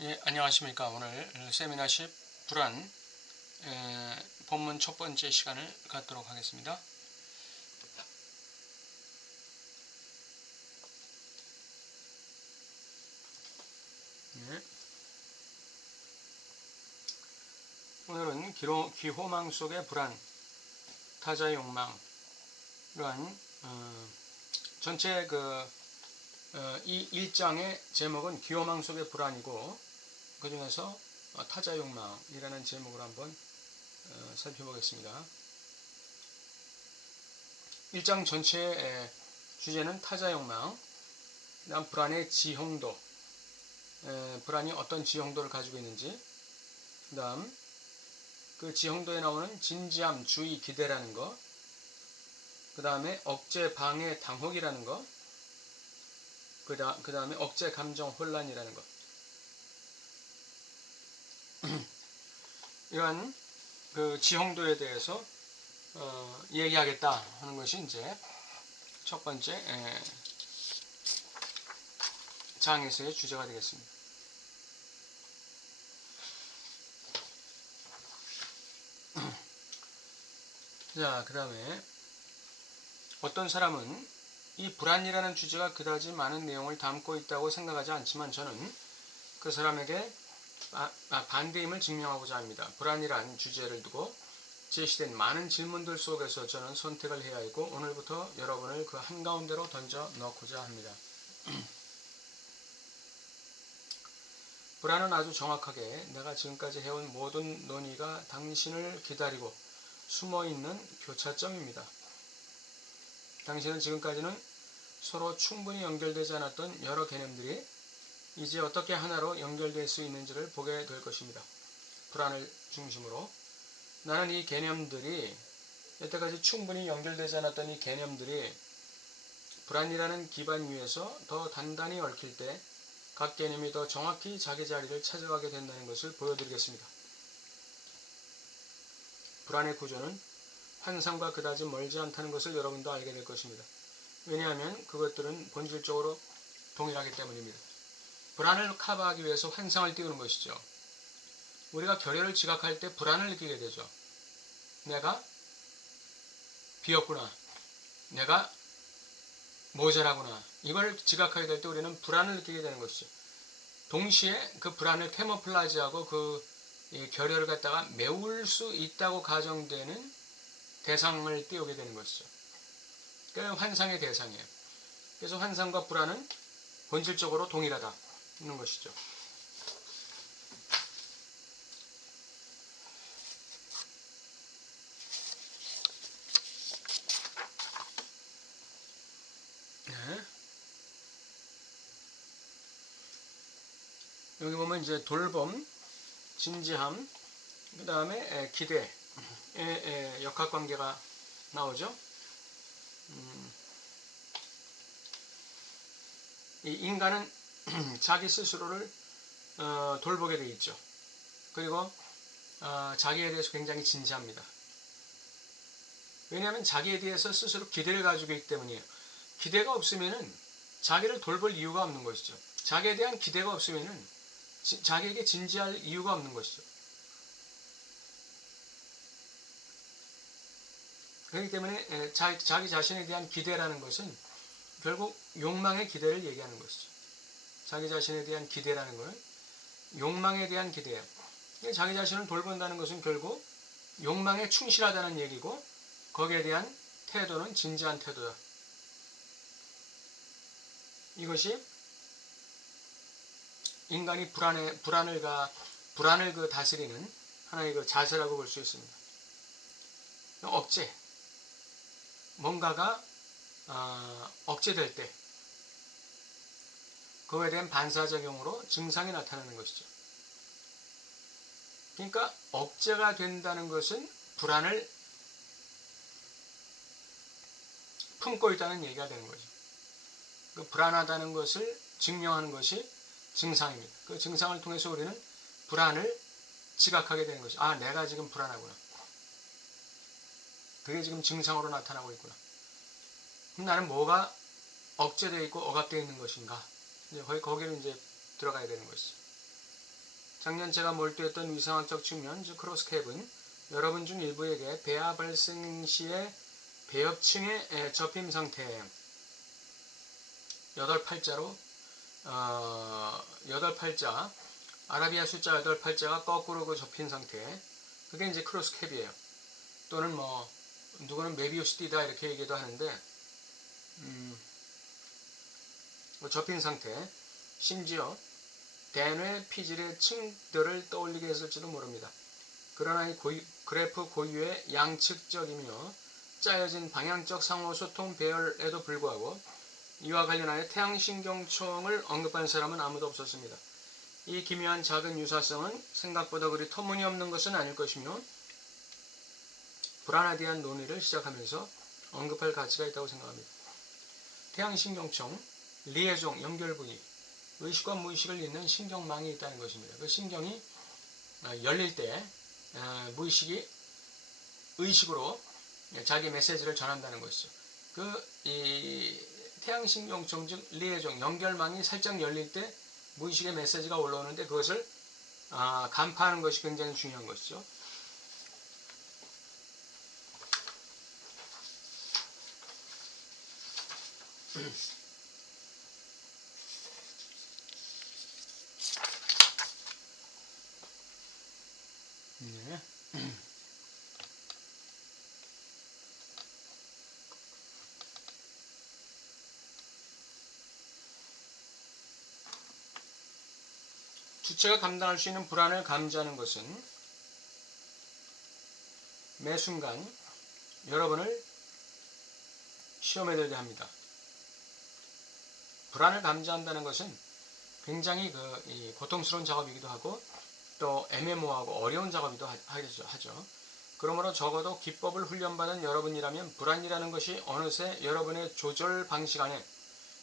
예, 안녕하십니까. 오늘 세미나 10 불안 본문 첫 번째 시간을 갖도록 하겠습니다. 예. 오늘은 기호망 속의 불안, 타자의 욕망, 이러한 전체 이 1장의 제목은 기호망 속의 불안이고, 그 중에서 타자 욕망이라는 제목으로 한번 살펴보겠습니다. 1장 전체의 주제는 타자 욕망, 그다음 불안의 지형도, 불안이 어떤 지형도를 가지고 있는지, 그 다음 그 지형도에 나오는 진지함, 주의, 기대라는 거, 그 다음에 억제, 방해, 당혹이라는 거, 그 다음에 억제, 감정, 혼란이라는 것. 이러한 그 지형도에 대해서 얘기하겠다 하는 것이 이제 첫 번째 장에서의 주제가 되겠습니다. 자, 그 다음에 어떤 사람은 이 불안이라는 주제가 그다지 많은 내용을 담고 있다고 생각하지 않지만 저는 그 사람에게 반대임을 증명하고자 합니다. 불안이란 주제를 두고 제시된 많은 질문들 속에서 저는 선택을 해야 하고 오늘부터 여러분을 그 한가운데로 던져 넣고자 합니다. 불안은 아주 정확하게 내가 지금까지 해온 모든 논의가 당신을 기다리고 숨어있는 교차점입니다. 당신은 지금까지는 서로 충분히 연결되지 않았던 여러 개념들이 이제 어떻게 하나로 연결될 수 있는지를 보게 될 것입니다. 불안을 중심으로 나는 이 개념들이 여태까지 충분히 연결되지 않았던 이 개념들이 불안이라는 기반 위에서 더 단단히 얽힐 때 각 개념이 더 정확히 자기 자리를 찾아가게 된다는 것을 보여드리겠습니다. 불안의 구조는 환상과 그다지 멀지 않다는 것을 여러분도 알게 될 것입니다. 왜냐하면 그것들은 본질적으로 동일하기 때문입니다. 불안을 커버하기 위해서 환상을 띄우는 것이죠. 우리가 결여를 지각할 때 불안을 느끼게 되죠. 내가 비었구나. 내가 모자라구나. 이걸 지각하게 될 때 우리는 불안을 느끼게 되는 것이죠. 동시에 그 불안을 캐모플라지하고 그 결여를 갖다가 메울 수 있다고 가정되는 대상을 띄우게 되는 것이죠. 그러니까 환상의 대상이에요. 그래서 환상과 불안은 본질적으로 동일하다는 것이죠. 네. 여기 보면 이제 돌봄, 진지함, 그 다음에 기대의 역학관계가 나오죠. 이 인간은 자기 스스로를 돌보게 되어 있죠. 그리고 자기에 대해서 굉장히 진지합니다. 왜냐하면 자기에 대해서 스스로 기대를 가지고 있기 때문이에요. 기대가 없으면은 자기를 돌볼 이유가 없는 것이죠. 자기에 대한 기대가 없으면은 자기에게 진지할 이유가 없는 것이죠. 그렇기 때문에 자기 자신에 대한 기대라는 것은 결국 욕망의 기대를 얘기하는 것이죠. 자기 자신에 대한 기대라는 것은 욕망에 대한 기대예요. 자기 자신을 돌본다는 것은 결국 욕망에 충실하다는 얘기고 거기에 대한 태도는 진지한 태도다. 이것이 인간이 불안을 다스리는 하나의 그 자세라고 볼 수 있습니다. 억제, 뭔가가 억제될 때 그거에 대한 반사작용으로 증상이 나타나는 것이죠. 그러니까 억제가 된다는 것은 불안을 품고 있다는 얘기가 되는 거죠. 그 불안하다는 것을 증명하는 것이 증상입니다. 그 증상을 통해서 우리는 불안을 지각하게 되는 것이죠. 아, 내가 지금 불안하구나. 그게 지금 증상으로 나타나고 있구나. 그럼 나는 뭐가 억제되어 있고 억압되어 있는 것인가? 이제 거기를 이제 들어가야 되는 것이죠. 작년 제가 몰두했던 위상학적 측면, 즉 크로스캡은 여러분 중 일부에게 배아 발생 시의 배엽층의 접힘 상태, 8팔자로 8팔자, 아라비아 숫자 8팔자가 거꾸로 그 접힌 상태, 그게 이제 크로스캡이에요. 또는 뭐 누구는 메비우스 띠다 이렇게 얘기도 하는데, 접힌 상태, 심지어 대뇌 피질의 층들을 떠올리게 했을지도 모릅니다. 그러나 이 그래프 고유의 양측적이며 짜여진 방향적 상호소통 배열에도 불구하고 이와 관련하여 태양신경총을 언급한 사람은 아무도 없었습니다. 이 기묘한 작은 유사성은 생각보다 그리 터무니없는 것은 아닐 것이며 불안에 대한 논의를 시작하면서 언급할 가치가 있다고 생각합니다. 태양신경총, 리에종, 연결부위, 의식과 무의식을 잇는 신경망이 있다는 것입니다. 그 신경이 열릴 때 무의식이 의식으로 자기 메시지를 전한다는 것이죠. 이 태양신경총, 즉 리에종, 연결망이 살짝 열릴 때 무의식의 메시지가 올라오는데 그것을 간파하는 것이 굉장히 중요한 것이죠. 네. 주체가 감당할 수 있는 불안을 감지하는 것은 매 순간 여러분을 시험에 들게 합니다. 불안을 감지한다는 것은 굉장히 고통스러운 작업이기도 하고 또 애매모호하고 어려운 작업이기도 하죠. 그러므로 적어도 기법을 훈련받은 여러분이라면 불안이라는 것이 어느새 여러분의 조절 방식 안에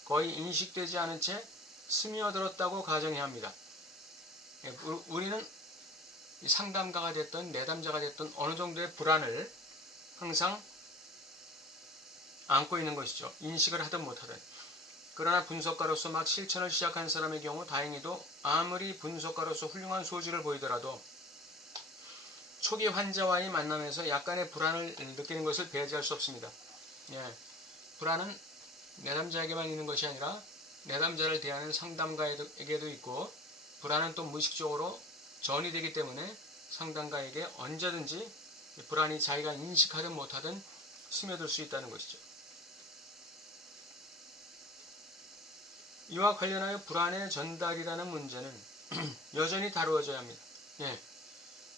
거의 인식되지 않은 채 스며들었다고 가정해야 합니다. 우리는 상담가가 됐든 내담자가 됐든 어느 정도의 불안을 항상 안고 있는 것이죠. 인식을 하든 못하든. 그러나 분석가로서 막 실천을 시작한 사람의 경우 다행히도 아무리 분석가로서 훌륭한 소질을 보이더라도 초기 환자와의 만남에서 약간의 불안을 느끼는 것을 배제할 수 없습니다. 불안은 내담자에게만 있는 것이 아니라 내담자를 대하는 상담가에게도 있고 불안은 또 무의식적으로 전이되기 때문에 상담가에게 언제든지 불안이 자기가 인식하든 못하든 스며들 수 있다는 것이죠. 이와 관련하여 불안의 전달이라는 문제는 여전히 다루어져야 합니다.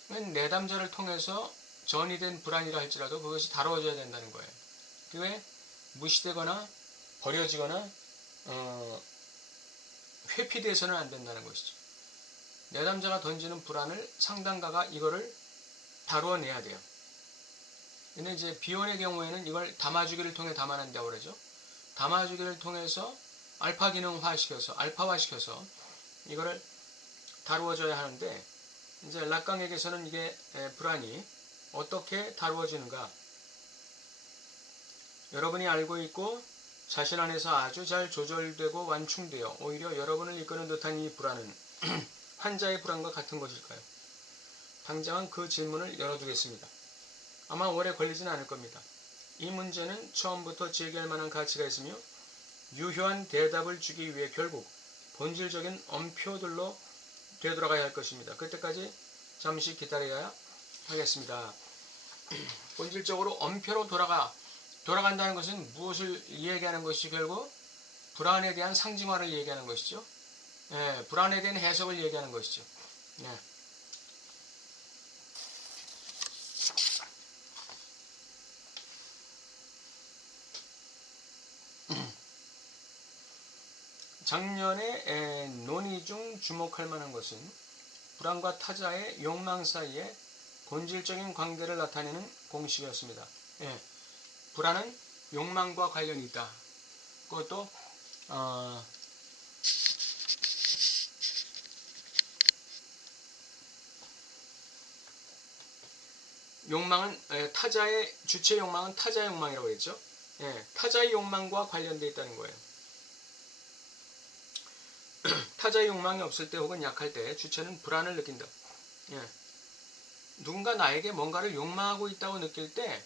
내담자를 통해서 전이된 불안이라 할지라도 그것이 다루어져야 된다는 거예요. 그게 무시되거나 버려지거나 회피돼서는 안 된다는 것이죠. 내담자가 던지는 불안을 상담가가 이거를 다루어내야 돼요. 근데 이제 비혼의 경우에는 이걸 담아주기를 통해 담아낸다고 그러죠. 담아주기를 통해서 알파화시켜서 이거를 다루어져야 하는데 이제 락강에게서는 이게 불안이 어떻게 다루어지는가, 여러분이 알고 있고 자신 안에서 아주 잘 조절되고 완충되어 오히려 여러분을 이끄는 듯한 이 불안은 환자의 불안과 같은 것일까요? 당장은 그 질문을 열어두겠습니다. 아마 오래 걸리진 않을 겁니다. 이 문제는 처음부터 제기할 만한 가치가 있으며 유효한 대답을 주기 위해 결국 본질적인 엄표들로 되돌아가야 할 것입니다. 그때까지 잠시 기다려야 하겠습니다. 본질적으로 엄표로 돌아간다는 것은 무엇을 얘기하는 것이 결국 불안에 대한 상징화를 얘기하는 것이죠. 불안에 대한 해석을 얘기하는 것이죠. 작년에 논의 중 주목할 만한 것은 불안과 타자의 욕망 사이에 본질적인 관계를 나타내는 공식이었습니다. 불안은 욕망과 관련이 있다. 그것도 욕망은 주체 욕망은 타자 욕망이라고 했죠. 타자의 욕망과 관련되어 있다는 거예요. 타자의 욕망이 없을 때 혹은 약할 때 주체는 불안을 느낀다. 예. 누군가 나에게 뭔가를 욕망하고 있다고 느낄 때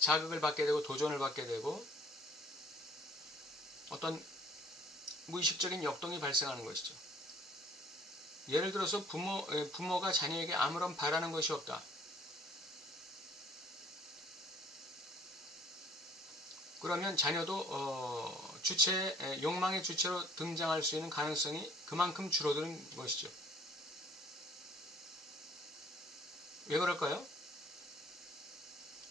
자극을 받게 되고 도전을 받게 되고 어떤 무의식적인 역동이 발생하는 것이죠. 예를 들어서 부모가 자녀에게 아무런 바라는 것이 없다. 그러면 자녀도 욕망의 주체로 등장할 수 있는 가능성이 그만큼 줄어드는 것이죠. 왜 그럴까요?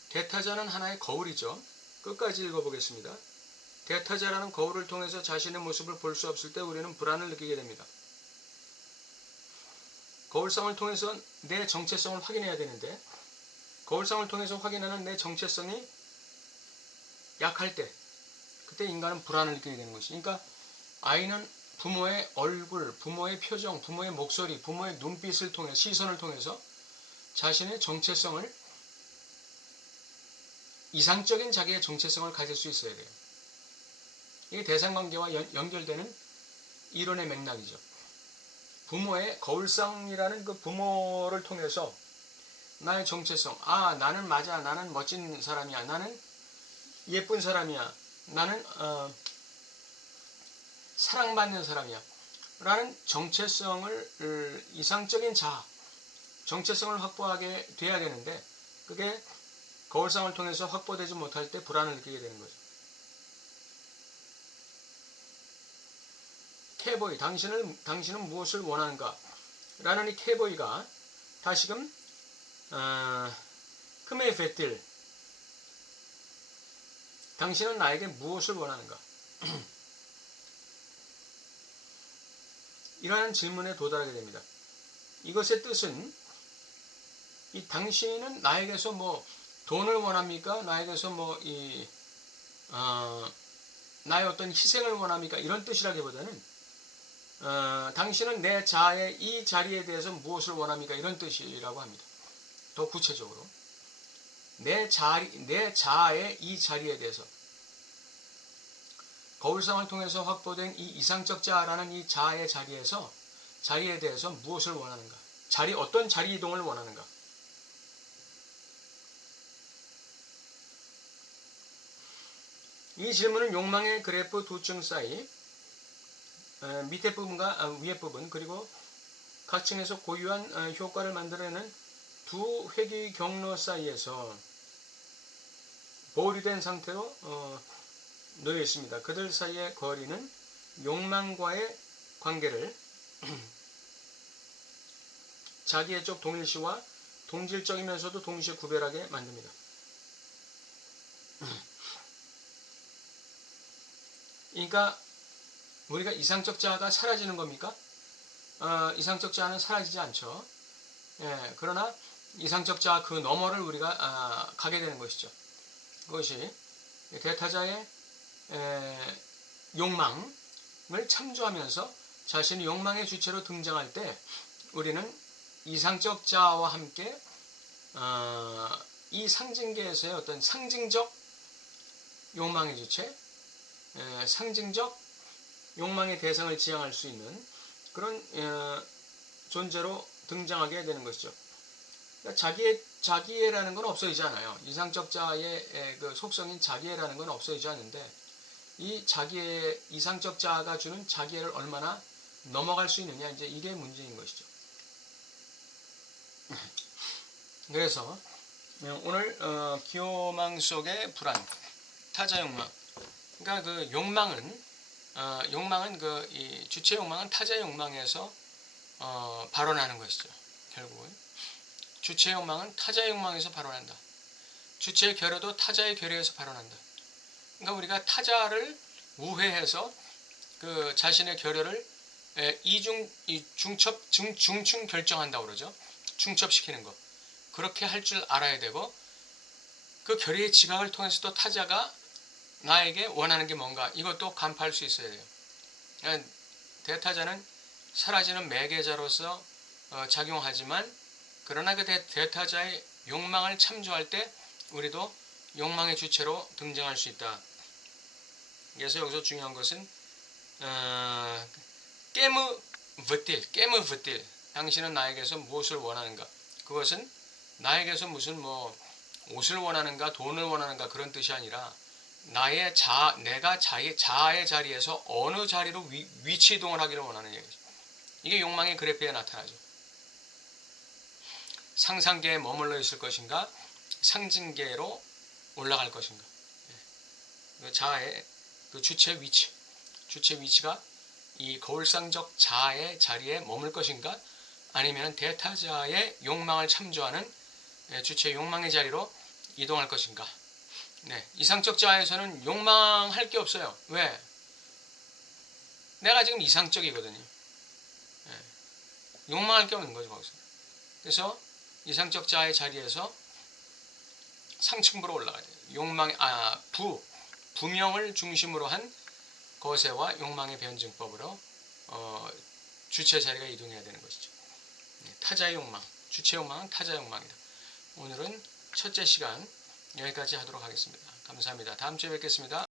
대타자는 하나의 거울이죠. 끝까지 읽어보겠습니다. 대타자라는 거울을 통해서 자신의 모습을 볼 수 없을 때 우리는 불안을 느끼게 됩니다. 거울상을 통해서 내 정체성을 확인해야 되는데 거울상을 통해서 확인하는 내 정체성이 약할 때 그때 인간은 불안을 느끼게 되는 것이. 그러니까 아이는 부모의 얼굴, 부모의 표정, 부모의 목소리, 부모의 눈빛을 통해 시선을 통해서 자신의 정체성을 이상적인 자기의 정체성을 가질 수 있어야 돼요. 이게 대상관계와 연결되는 이론의 맥락이죠. 부모의 거울상이라는 그 부모를 통해서 나의 정체성, 나는 맞아, 나는 멋진 사람이야, 나는 예쁜 사람이야, 나는 사랑받는 사람이야 라는 정체성을 이상적인 정체성을 확보하게 돼야 되는데 그게 거울상을 통해서 확보되지 못할 때 불안을 느끼게 되는 거죠. 캐보이, 당신은 무엇을 원하는가? 라는 이 캐보이가 다시금 크메 베틸, 당신은 나에게 무엇을 원하는가? 이러한 질문에 도달하게 됩니다. 이것의 뜻은 이 당신은 나에게서 뭐 돈을 원합니까? 나에게서 뭐 나의 어떤 희생을 원합니까? 이런 뜻이라기보다는 당신은 내 자아의 이 자리에 대해서 무엇을 원합니까? 이런 뜻이라고 합니다. 더 구체적으로 내 자아의 이 자리에 대해서 거울상을 통해서 확보된 이 이상적 자아라는 이 자아의 자리에 대해서 무엇을 원하는가? 어떤 자리 이동을 원하는가? 이 질문은 욕망의 그래프 두 층 사이 밑에 부분과 위에 부분 그리고 각 층에서 고유한 효과를 만들어내는 두 회귀 경로 사이에서 보류된 상태로 놓여 있습니다. 그들 사이의 거리는 욕망과의 관계를 자기애적 동일시와 동질적이면서도 동시에 구별하게 만듭니다. 그러니까 우리가 이상적 자아가 사라지는 겁니까? 이상적 자아는 사라지지 않죠. 예, 그러나 이상적 자아 그 너머를 우리가 가게 되는 것이죠. 그것이 대타자의 욕망을 참조하면서 자신이 욕망의 주체로 등장할 때 우리는 이상적 자아와 함께 이 상징계에서의 어떤 상징적 욕망의 주체, 상징적 욕망의 대상을 지향할 수 있는 그런 존재로 등장하게 되는 것이죠. 그러니까 자기애라는 건 없어지지 않아요. 이상적 자아의 그 속성인 자기애라는 건 없어지지 않는데 이 이상적 자아가 주는 자기애를 얼마나 넘어갈 수 있느냐, 이제 이게 문제인 것이죠. 그래서 오늘 기호망 속의 불안, 타자 욕망. 그러니까 그 욕망은 이 주체 욕망은 타자 욕망에서 발원하는 것이죠. 결국은 주체 욕망은 타자 욕망에서 발원한다. 주체의 결여도 타자의 결여에서 발원한다. 그러니까 우리가 타자를 우회해서 그 자신의 결여를 중충 결정한다고 그러죠. 중첩시키는 것. 그렇게 할 줄 알아야 되고 그 결여의 지각을 통해서도 타자가 나에게 원하는 게 뭔가 이것도 간파할 수 있어야 돼요. 대타자는 사라지는 매개자로서 작용하지만 그러나 그 대타자의 욕망을 참조할 때 우리도 욕망의 주체로 등장할 수 있다. 그래서 여기서 중요한 것은 깨무브딜. 당신은 나에게서 무엇을 원하는가? 그것은 나에게서 무슨 뭐 옷을 원하는가, 돈을 원하는가 그런 뜻이 아니라 내가 자아의 자리에서 어느 자리로 위치 이동을 하기를 원하는 얘기죠. 이게 욕망의 그래프에 나타나죠. 상상계에 머물러 있을 것인가, 상징계로 올라갈 것인가. 자아의 그 주체 위치가 이 거울상적 자아의 자리에 머물 것인가, 아니면 대타자의 욕망을 참조하는 주체 욕망의 자리로 이동할 것인가. 네, 이상적 자아에서는 욕망할 게 없어요. 왜? 내가 지금 이상적이거든요. 네, 욕망할 게 없는 거죠, 거기서. 그래서 이상적 자아의 자리에서 상층부로 올라가야 돼요. 부명을 중심으로 한 거세와 욕망의 변증법으로 주체 자리가 이동해야 되는 것이죠. 타자의 욕망, 주체 욕망은 타자 욕망이다. 오늘은 첫째 시간 여기까지 하도록 하겠습니다. 감사합니다. 다음 주에 뵙겠습니다.